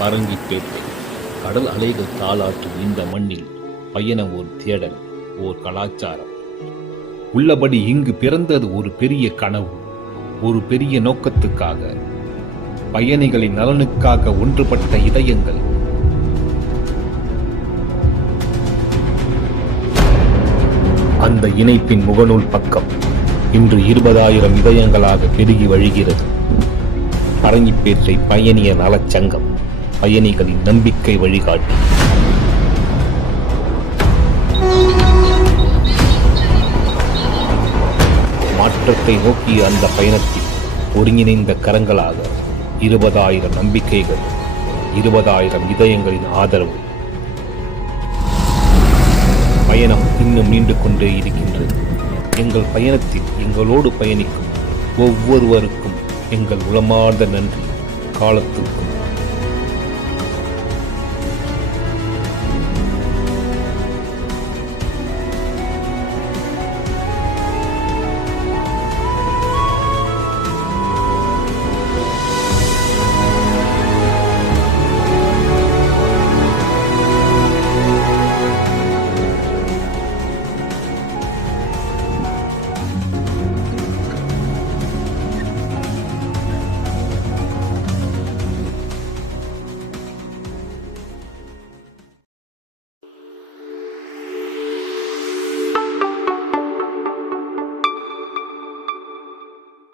பரங்கிப்பேட்டை கடல் அலைகள் தாளாட்டும் இந்த மண்ணில் பயணம் ஒரு தேடல் ஓர் கலாச்சாரம். உள்ளபடி இங்கு பிறந்தது ஒரு பெரிய கனவு ஒரு பெரிய நோக்கத்துக்காக. பயணிகளின் நலனுக்காக ஒன்றுபட்ட இதயங்கள். அந்த இணைப்பின் முகநூல் பக்கம் இன்று இருபதாயிரம் இதயங்களாக பெருகி வழிகிறது. பரங்கிப்பேற்றை பயணிய நலச்சங்கம். பயணிகளின் நம்பிக்கை வழிகாட்டி. மாற்றத்தை நோக்கிய அந்த பயணத்தில் ஒருங்கிணைந்த கரங்களாக இருபதாயிரம் நம்பிக்கைகள் இருபதாயிரம் இதயங்களின் ஆதரவு. பயணம் இன்னும் நீண்டு கொண்டே இருக்கின்றது. எங்கள் பயணத்தில் எங்களோடு பயணிக்கும் ஒவ்வொருவருக்கும் எங்கள் உளமார்ந்த நன்றி. காலத்துக்கும்